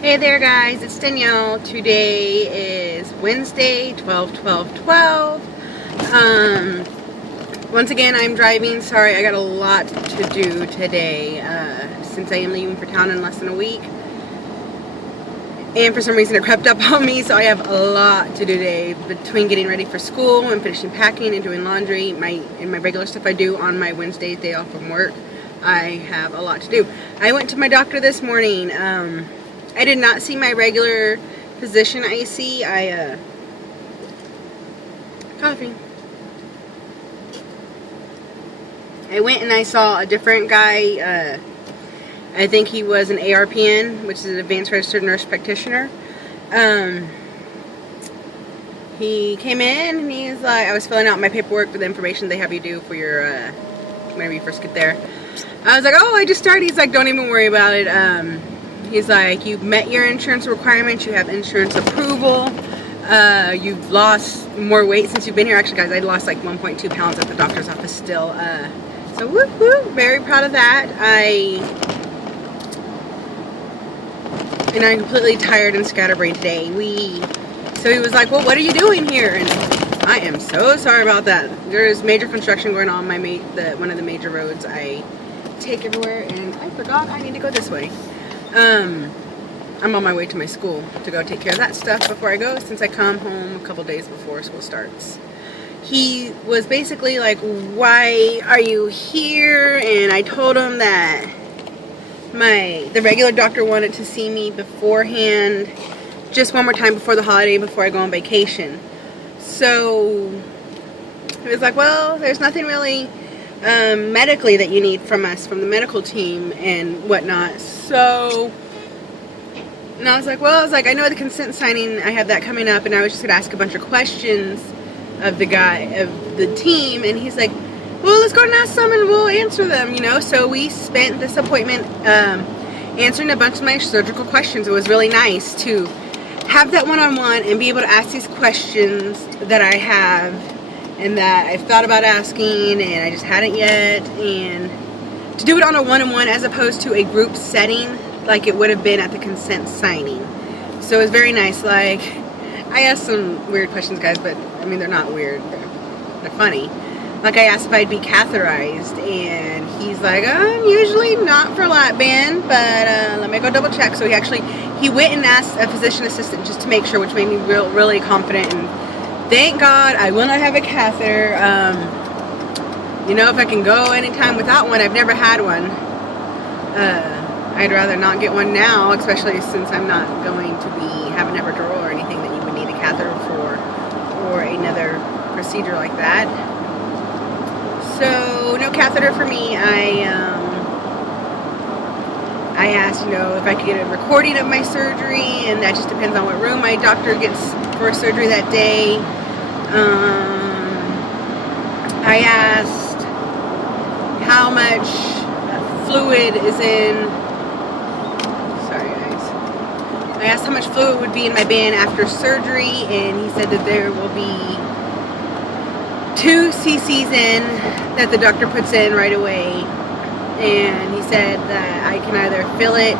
Hey there guys, it's Danielle. Today is Wednesday, 12/12/12. Once again, I'm driving. Sorry, I got a lot to do today since I am leaving for town in less than a week. And for some reason it crept up on me, so I have a lot to do today between getting ready for school and finishing packing and doing laundry, my regular stuff I do on my Wednesday day off from work. I have a lot to do. I went to my doctor this morning. I did not see my regular physician I see. Coffee. I went and I saw a different guy. I think he was an ARPN, which is an Advanced Registered Nurse Practitioner. He came in and he's like, I was filling out my paperwork for the information they have you do for your, whenever you first get there. I was like, oh, I just started. He's like, don't even worry about it. He's like, you've met your insurance requirements, you have insurance approval, you've lost more weight since you've been here. Actually, guys, I lost like 1.2 pounds at the doctor's office still. So whoop whoop, very proud of that. I'm completely tired and scatterbrained today. So he was like, well, what are you doing here? And I am so sorry about that. There's major construction going on one of the major roads I take everywhere, and I forgot I need to go this way. I'm on my way to my school to go take care of that stuff before I go, since I come home a couple days before school starts. He was basically like, why are you here? And I told him that the regular doctor wanted to see me beforehand, just one more time before the holiday, before I go on vacation. So he was like, well, there's nothing really medically that you need from us, from the medical team and whatnot. So, and I was like, I know the consent signing, I have that coming up, and I was just gonna ask a bunch of questions of the team. And he's like, well, let's go and ask some and we'll answer them, you know. So we spent this appointment answering a bunch of my surgical questions. It was really nice to have that one-on-one and be able to ask these questions that I have and that I've thought about asking and I just hadn't yet, and to do it on a one-on-one as opposed to a group setting like it would have been at the consent signing. So it was very nice. Like, I asked some weird questions, guys, but I mean, they're not weird, they're funny. Like, I asked if I'd be catheterized, and he's like, usually not for lap band, but let me go double check. So he went and asked a physician assistant just to make sure, which made me really confident. And thank God I will not have a catheter. You know, if I can go anytime without one, I've never had one. I'd rather not get one now, especially since I'm not going to be having an epidural or anything that you would need a catheter for, or another procedure like that. So no catheter for me. I asked, you know, if I could get a recording of my surgery, and that just depends on what room my doctor gets for surgery that day. I asked how much fluid is in. Sorry, guys. I asked how much fluid would be in my band after surgery, and he said that there will be 2 cc's in that the doctor puts in right away. And he said that I can either fill it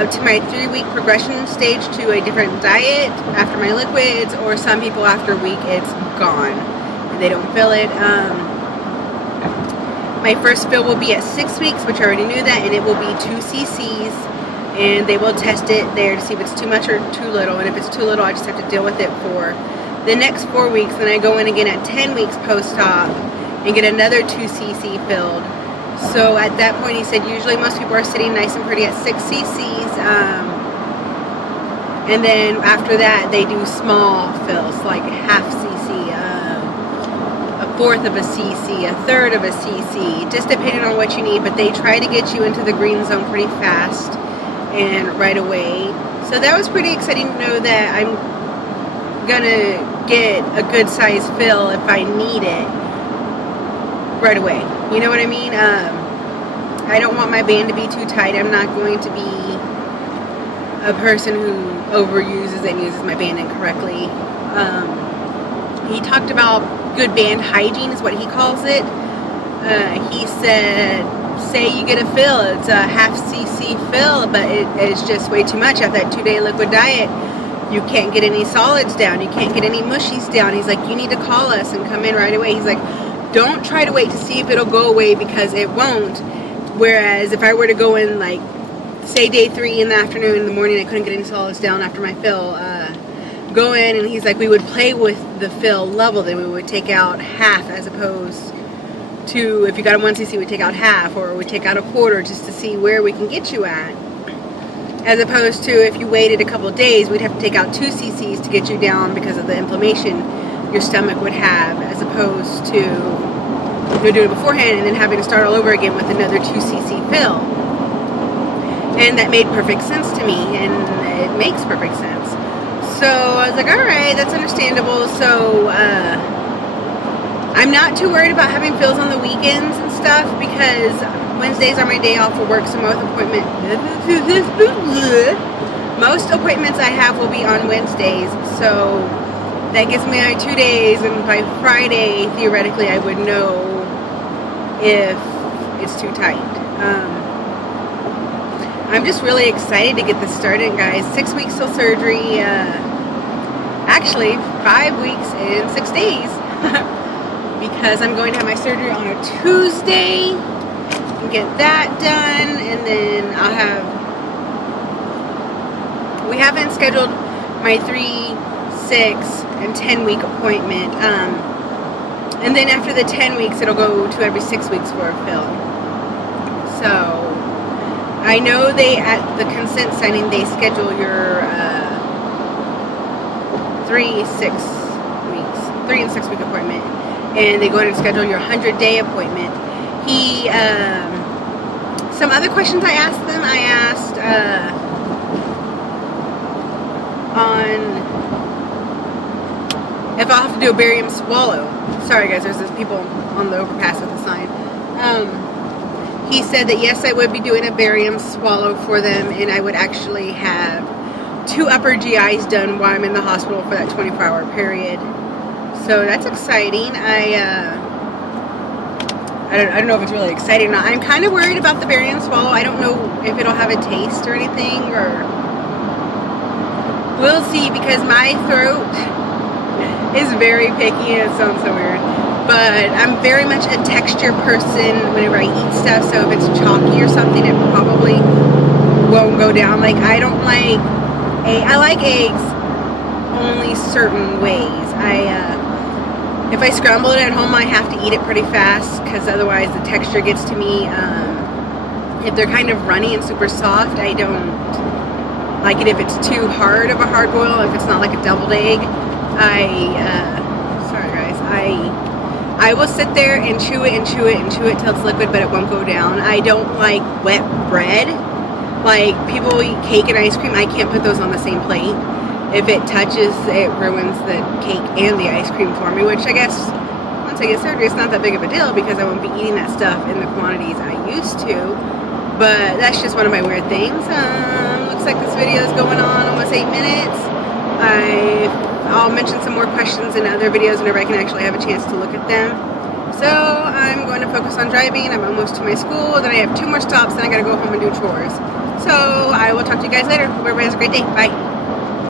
up to my 3-week progression stage to a different diet after my liquids, or some people after a week it's gone and they don't fill it. My first fill will be at 6 weeks, which I already knew that, and it will be 2 cc's, and they will test it there to see if it's too much or too little, and if it's too little I just have to deal with it for the next 4 weeks. Then I go in again at 10 weeks post-op and get another 2 cc filled. So at that point he said usually most people are sitting nice and pretty at 6 cc's, and then after that they do small fills, like half cc, a fourth of a cc, a third of a cc, just depending on what you need. But they try to get you into the green zone pretty fast and right away. So that was pretty exciting to know that I'm gonna get a good size fill if I need it right away. You know what I mean? I don't want my band to be too tight. I'm not going to be a person who overuses and uses my band incorrectly. He talked about good band hygiene is what he calls it. He said say you get a fill, it's a half cc fill, but it's just way too much. After that 2-day liquid diet, you can't get any solids down, you can't get any mushies down. He's like, you need to call us and come in right away. He's like, don't try to wait to see if it'll go away, because it won't. Whereas if I were to go in, like, say day 3 in the afternoon, in the morning, I couldn't get any solids down after my fill, go in, and he's like, we would play with the fill level, then we would take out half, as opposed to if you got a 1cc, we'd take out half, or we'd take out a quarter, just to see where we can get you at. As opposed to if you waited a couple days, we'd have to take out 2 cc's to get you down because of the inflammation your stomach would have, as opposed to doing it beforehand and then having to start all over again with another 2 cc fill. And that made perfect sense to me, and it makes perfect sense. So I was like, alright, that's understandable. So I'm not too worried about having fills on the weekends and stuff, because Wednesdays are my day off for work, so most appointments I have will be on Wednesdays. So that gives me 2 days, and by Friday, theoretically, I would know if it's too tight. I'm just really excited to get this started, guys. 6 weeks till surgery. Actually, 5 weeks and 6 days. Because I'm going to have my surgery on a Tuesday and get that done, and then I'll have... We haven't scheduled my 3, 6, and 10 week appointment. And then after the 10 weeks, it'll go to every 6 weeks for a fill. So... I know at the consent signing, they schedule your 3 and 6 week appointment, and they go ahead and schedule your 100-day appointment. Some other questions I asked them, on if I'll have to do a barium swallow. Sorry guys, there's people on the overpass with the sign. He said that yes, I would be doing a barium swallow for them, and I would actually have 2 upper GIs done while I'm in the hospital for that 24-hour period. So that's exciting. I don't know if it's really exciting or not. I'm kind of worried about the barium swallow. I don't know if it'll have a taste or anything, or we'll see, because my throat is very picky, and it sounds so weird. But I'm very much a texture person whenever I eat stuff, so if it's chalky or something, it probably won't go down. Like, I don't like I like eggs only certain ways. If I scramble it at home, I have to eat it pretty fast, because otherwise the texture gets to me. If they're kind of runny and super soft, I don't like it. If it's too hard of a hard boil, if it's not like a deviled egg, sorry guys, I will sit there and chew it and chew it and chew it till it's liquid, but it won't go down. I don't like wet bread. Like, people eat cake and ice cream. I can't put those on the same plate. If it touches, it ruins the cake and the ice cream for me, which I guess once I get surgery, it's not that big of a deal, because I won't be eating that stuff in the quantities I used to. But that's just one of my weird things. Looks like this video is going on almost 8 minutes. I'll mention some more questions in other videos whenever I can actually have a chance to look at them. So I'm going to focus on driving. I'm almost to my school. Then I have 2 more stops. Then I got to go home and do chores. So I will talk to you guys later. Hope everybody has a great day. Bye.